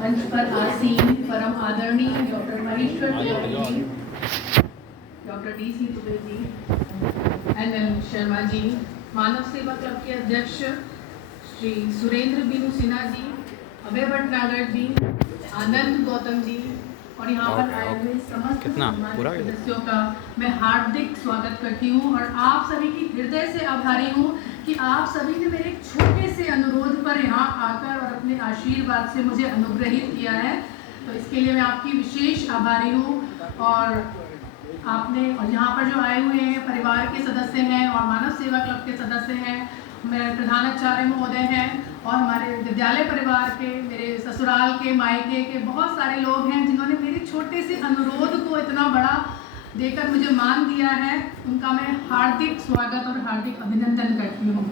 मंच पर आसीन परम आदरणीय डॉक्टर महेश्वर जी, doctor DC Dubey ji, NN Sharma ji, मानव सेवा क्लब के अध्यक्ष श्री सुरेंद्र बीनू सिन्हा जी, अभय भटनागर जी, आनंद गौतम जी और यहाँ पर आए हुए समस्त सदस्यों का मैं हार्दिक स्वागत करती हूँ और आप सभी की हृदय से आभारी हूँ कि आप सभी ने मेरे छोटे से अनुरोध पर यहाँ आकर और अपने आशीर्वाद से मुझे अनुग्रहित किया है। तो इसके लिए मैं आपकी विशेष आभारी हूँ। और आपने और यहाँ पर जो आए हुए हैं परिवार के सदस्य हैं और मानव सेवा क्लब के सदस्य हैं, मेरे प्रधानाचार्य महोदय हैं और हमारे विद्यालय परिवार के, मेरे ससुराल के, मायके के बहुत सारे लोग हैं जिन्होंने मेरे छोटे से अनुरोध को इतना बड़ा देकर मुझे मान दिया है, उनका मैं हार्दिक स्वागत और हार्दिक अभिनंदन करती हूँ।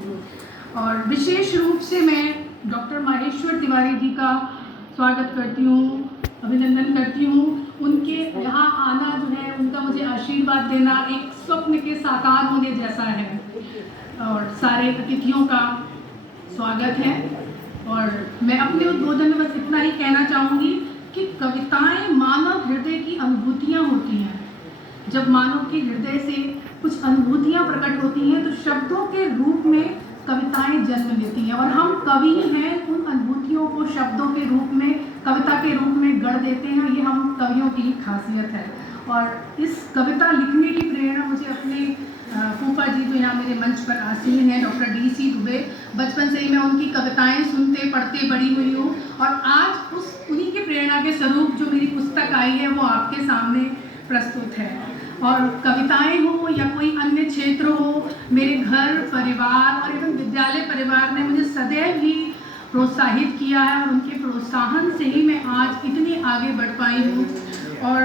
और विशेष रूप से मैं डॉक्टर माहेश्वर तिवारी जी का स्वागत करती हूँ, अभिनंदन करती हूँ। उनके यहाँ आना जो है, उनका मुझे आशीर्वाद देना एक स्वप्न के साकार होने जैसा है। और सारे अतिथियों का स्वागत है। और मैं अपने उद्बोधन में बस इतना ही कहना चाहूँगी कि कविताएं मानव हृदय की अनुभूतियाँ होती हैं। जब मानव के हृदय से कुछ अनुभूतियाँ प्रकट होती हैं तो शब्दों के रूप में कविताएं जन्म लेती हैं और हम कवि हैं, उन अनुभूतियों को शब्दों के रूप में, कविता के रूप में गढ़ देते हैं। ये हम कवियों की खासियत है। और इस कविता लिखने की प्रेरणा मुझे अपने फूफा जी जो यहाँ मेरे मंच पर आसीन हैं, डॉक्टर DC दुबे, बचपन से ही मैं उनकी कविताएं सुनते पढ़ते बड़ी हुई हूँ और आज उन्हीं की प्रेरणा के स्वरूप जो मेरी पुस्तक आई है वो आपके सामने प्रस्तुत है। और कविताएं हो या कोई अन्य क्षेत्र हो, मेरे घर परिवार और एवं विद्यालय परिवार ने मुझे सदैव ही प्रोत्साहित किया है और उनके प्रोत्साहन से ही मैं आज इतनी आगे बढ़ पाई हूँ। और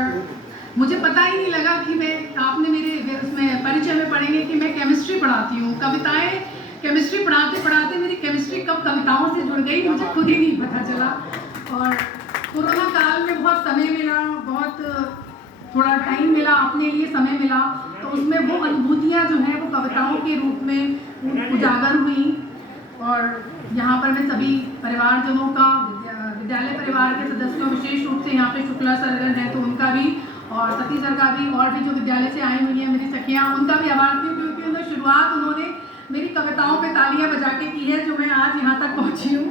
मुझे पता ही नहीं लगा कि आपने मेरे उसमें परिचय में पढ़ेंगे कि मैं केमिस्ट्री पढ़ाती हूँ। कविताएं केमिस्ट्री पढ़ाते पढ़ाते मेरी केमिस्ट्री कब कविताओं से जुड़ गई मुझे खुद ही नहीं पता चला। और कोरोना काल में बहुत समय मिला, बहुत थोड़ा टाइम मिला, अपने लिए समय मिला, तो उसमें वो अनुभूतियाँ जो हैं वो कविताओं के रूप में उजागर हुई। और यहाँ पर मैं सभी परिवारजनों का, विद्यालय परिवार के सदस्यों, विशेष रूप से यहाँ पे शुक्ला सर हैं तो उनका भी, और सती सर का भी, और भी जो विद्यालय से आई हुई हैं मेरी सखियाँ, उनका भी आभार करती हूँ क्योंकि उन्होंने शुरुआत उन्होंने मेरी कविताओं पे तालियां बजा के की है जो मैं आज यहाँ तक पहुँची हूँ।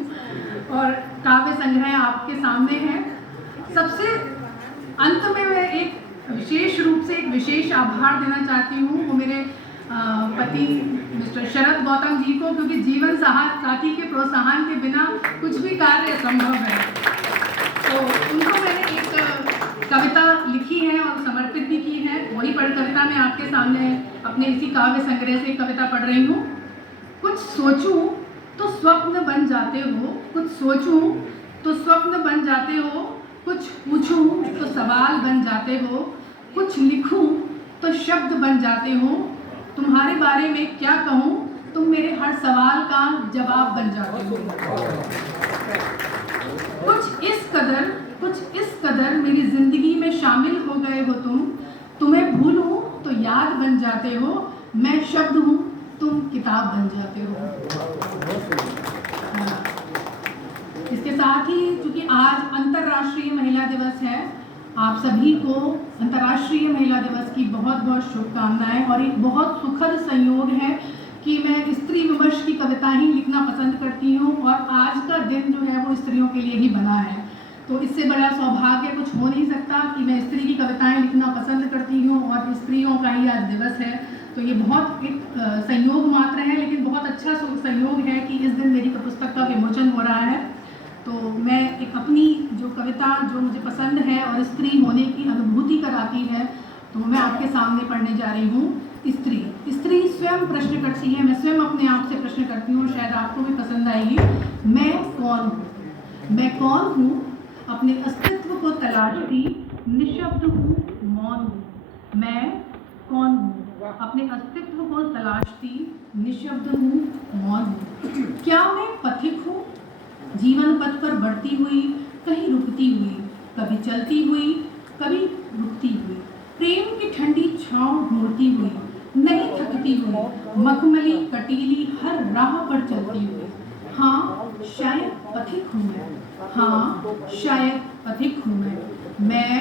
और काव्य संग्रह आपके सामने है। सबसे अंत में मैं एक विशेष रूप से एक विशेष आभार देना चाहती हूँ वो मेरे पति मिस्टर शरद गौतम जी को, क्योंकि जीवन साथी के प्रोत्साहन के बिना कुछ भी कार्य असंभव है। तो उनको मैंने एक कविता लिखी है और समर्पित भी की है। वही कविता मैं आपके सामने अपने इसी काव्य संग्रह से कविता पढ़ रही हूँ। कुछ सोचूं तो स्वप्न बन जाते हो, कुछ सोचूं तो स्वप्न बन जाते हो, कुछ पूछूं तो सवाल बन जाते हो, कुछ लिखूं तो शब्द बन जाते हो, तुम्हारे बारे में क्या कहूं, तुम मेरे हर सवाल का जवाब बन जाते हो। कुछ इस कदर मेरी जिंदगी में शामिल हो गए हो तुम्हें भूलूं तो याद बन जाते हो, मैं शब्द हूं तुम किताब बन जाते हो। इसके साथ ही चूंकि आज अंतर्राष्ट्रीय महिला दिवस है, आप सभी को अंतर्राष्ट्रीय महिला दिवस की बहुत बहुत शुभकामनाएं। और एक बहुत सुखद संयोग है कि मैं स्त्री विमर्श की कविता ही लिखना पसंद करती हूँ और आज का दिन जो है वो स्त्रियों के लिए ही बना है। तो इससे बड़ा सौभाग्य कुछ हो नहीं सकता कि मैं स्त्री की कविताएं लिखना पसंद करती हूँ और स्त्रियों का ही आज दिवस है। तो ये बहुत एक संयोग मात्र है, लेकिन बहुत अच्छा संयोग है कि इस दिन मेरी पुस्तक का विमोचन हो रहा है। तो मैं एक अपनी जो कविता जो मुझे पसंद है और स्त्री होने की अनुभूति कराती है, तो मैं आपके सामने पढ़ने जा रही हूँ। स्त्री स्वयं प्रश्न करती है, मैं स्वयं अपने आप से प्रश्न करती हूँ, शायद आपको भी पसंद आएगी। मैं कौन हूँ? मैं कौन हूँ? अपने अस्तित्व को तलाशती, निशब्द हूँ, मौन हूँ। मैं कौन हूँ? अपने अस्तित्व को तलाशती, निशब्द हूँ, मौन हूँ। क्या मैं पथिक हूँ? जीवन पथ पर बढ़ती हुई, कहीं रुकती हुई, कभी चलती हुई, कभी रुकती हुई, प्रेम की ठंडी छांव ढूंढती हुई, नहीं थकती हुई, मखमली कटीली हर राह पर चलती हुई। हाँ शायद पथिक हूँ मैं, हाँ शायद पथिक हूँ मैं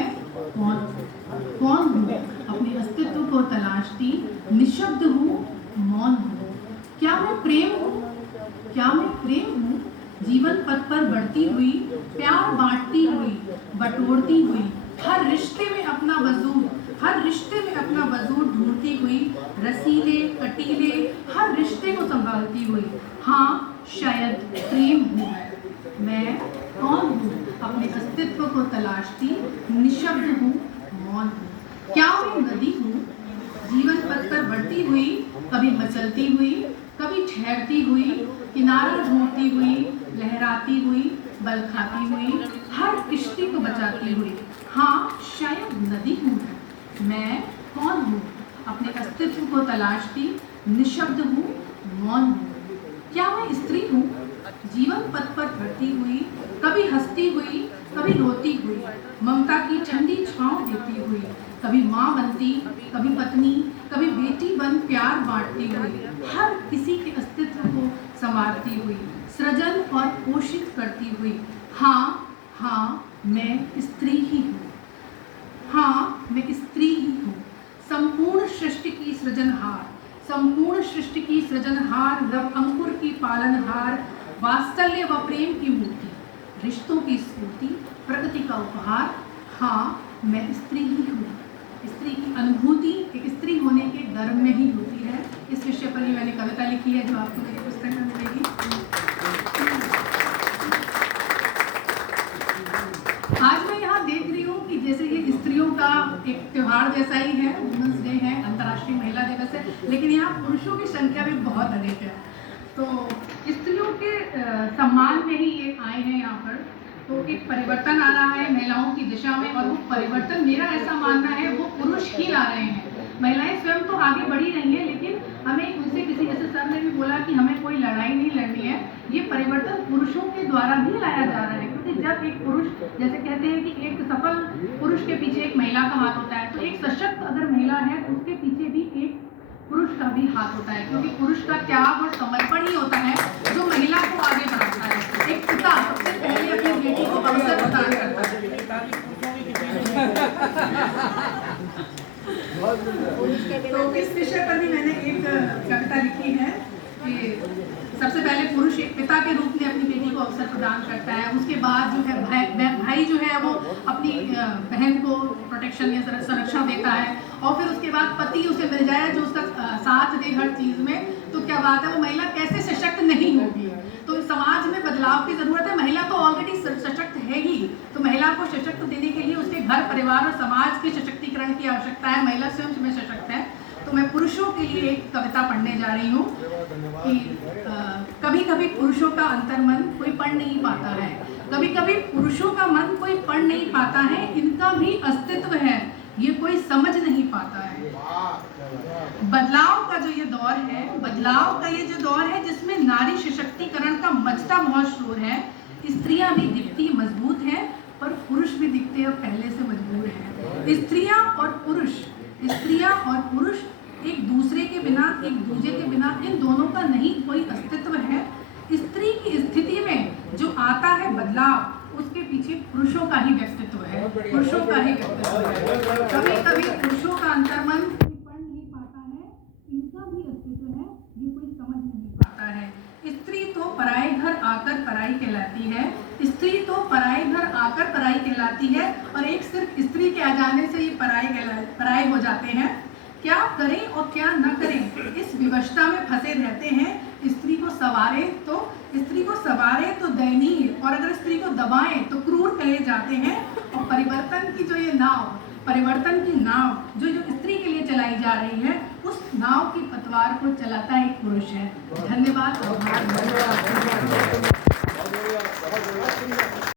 कौन हूँ? अपने अस्तित्व को तलाशती निशब्द हूँ, मौन हूँ। क्या मैं प्रेम हूँ? क्या मैं प्रेम हूँ? जीवन पथ पर बढ़ती हुई, प्यार बांटती हुई, बटोरती हुई, हर रिश्ते में अपना वजूद ढूंढती हुई, रसीले कटीले हर रिश्ते को संभालती हुई। हाँ शायद प्रेम हूँ मैं कौन हूँ? अपने अस्तित्व को तलाशती निशब्द हूँ, मौन हूँ। क्या मैं नदी हूँ? जीवन पथ पर बढ़ती हुई, कभी मचलती हुई, कभी ठहरती हुई, किनारा ढूंढती हुई, लहराती हुई, बल खाती हुई, हर किश्ती को बचाती हुई। हाँ शायद नदी हूँ मैं कौन हूँ? अपने अस्तित्व को तलाशती निशब्द हूँ, मौन हूँ। क्या मैं स्त्री हूँ? जीवन पथ पर बढ़ती हुई, कभी हंसती हुई, कभी रोती हुई, ममता की ठंडी छांव देती हुई, कभी माँ बनती, कभी पत्नी, कभी बेटी बन प्यार बांटती हुई, हर किसी के अस्तित्व को संवारती हुई, सृजन और पोषित करती हुई। हाँ मैं स्त्री ही हूँ, हाँ मैं स्त्री ही हूँ। संपूर्ण सृष्टि की सृजनहार, संपूर्ण सृष्टि की सृजनहार, रब अंकुर की पालनहार, वात्सल्य व प्रेम की मूर्ति, रिश्तों की स्फूर्ति, प्रकृति का उपहार। हाँ मैं स्त्री ही हूँ। स्त्री की अनुभूति एक स्त्री होने के गर्भ में ही होती है। इस विषय पर ही मैंने कविता लिखी है जो आपको मेरी पुस्तक में मिलेगी। आज मैं यहाँ देख रही हूँ कि जैसे ये स्त्रियों का एक त्योहार जैसा ही है, वुमेंस डे है, अंतर्राष्ट्रीय महिला दिवस है, लेकिन यहाँ पुरुषों की संख्या भी बहुत अधिक है। तो स्त्रियों के सम्मान में ही ये आए हैं यहाँ पर। तो एक परिवर्तन आ रहा है महिलाओं की दिशा में, और वो परिवर्तन मेरा ऐसा मानना है वो पुरुष ही ला रहे हैं। महिलाएं स्वयं तो आगे बढ़ी रही हैं, लेकिन हमें उनसे किसी, जैसे सर ने भी बोला कि हमें कोई लड़ाई नहीं लड़नी है, ये परिवर्तन पुरुषों के द्वारा भी लाया जा रहा है। क्योंकि जब एक पुरुष, जैसे कहते हैं कि एक सफल पुरुष के पीछे एक महिला का हाथ होता है, तो एक सशक्त अगर महिला है तो उसके पीछे भी एक पुरुष का भी हाथ होता है, क्योंकि पुरुष का त्याग और समर्पण ही होता है जो महिला को आगे बढ़ाता है। एक पिता सबसे पहले अपनी बेटी को अवसर प्रदान करता है। तो इस विषय पर भी मैंने एक कविता लिखी है कि सबसे पहले पुरुष एक पिता के रूप में अपनी बेटी को अवसर प्रदान करता है, उसके बाद जो है भाई जो है वो अपनी बहन को प्रोटेक्शन या संरक्षण देता है, और फिर उसके बाद पति उसे मिल जाए जो उसका साथ दे हर चीज में, तो क्या बात है, वो महिला कैसे सशक्त नहीं होगी। तो समाज में बदलाव की जरूरत है। महिला तो ऑलरेडी सशक्त है ही, तो महिला को सशक्त देने के लिए उसके घर परिवार और समाज के सशक्तिकरण की आवश्यकता है। महिला स्वयं में सशक्त है। तो मैं पुरुषों के लिए एक कविता पढ़ने जा रही हूँ कि कभी कभी पुरुषों का अंतर्मन कोई पढ़ नहीं पाता है, कभी कभी पुरुषों का मन कोई पढ़ नहीं पाता है, इनका भी अस्तित्व है, ये कोई समझ नहीं पाता है। बदलाव का जो ये दौर है, बदलाव का ये जो दौर है जिसमें नारी सशक्तिकरण का मचता बहुत शोर है, स्त्रियां भी दिखती मजबूत हैं पर पुरुष भी दिखते और पहले से मजबूर हैं। स्त्रियां और पुरुष एक दूसरे के बिना, एक दूजे के बिना, इन दोनों का नहीं कोई अस्तित्व है। स्त्री की स्थिति में जो आता है बदलाव, उसके पीछे पुरुषों का ही व्यक्तित्व है, पुरुषों का ही व्यक्तित्व है। कभी कभी पुरुषों का अंतर्मन पढ़ नहीं पाता है, इनका भी अस्तित्व है, ये कोई समझ नहीं पाता है। स्त्री तो पराए घर आकर पराई कहलाती है, स्त्री तो पराए घर आकर पराई कहलाती है, और एक सिर्फ स्त्री के आ जाने से ये पराए हो जाते हैं। क्या करें और क्या न करें, इस विवशता में फंसे रहते हैं। स्त्री को सवारे तो दयनीय, और अगर स्त्री को दबाएं तो क्रूर कहे जाते हैं। और परिवर्तन की जो ये नाव, परिवर्तन की नाव जो स्त्री के लिए चलाई जा रही है, उस नाव की पतवार को चलाता एक पुरुष है। धन्यवाद।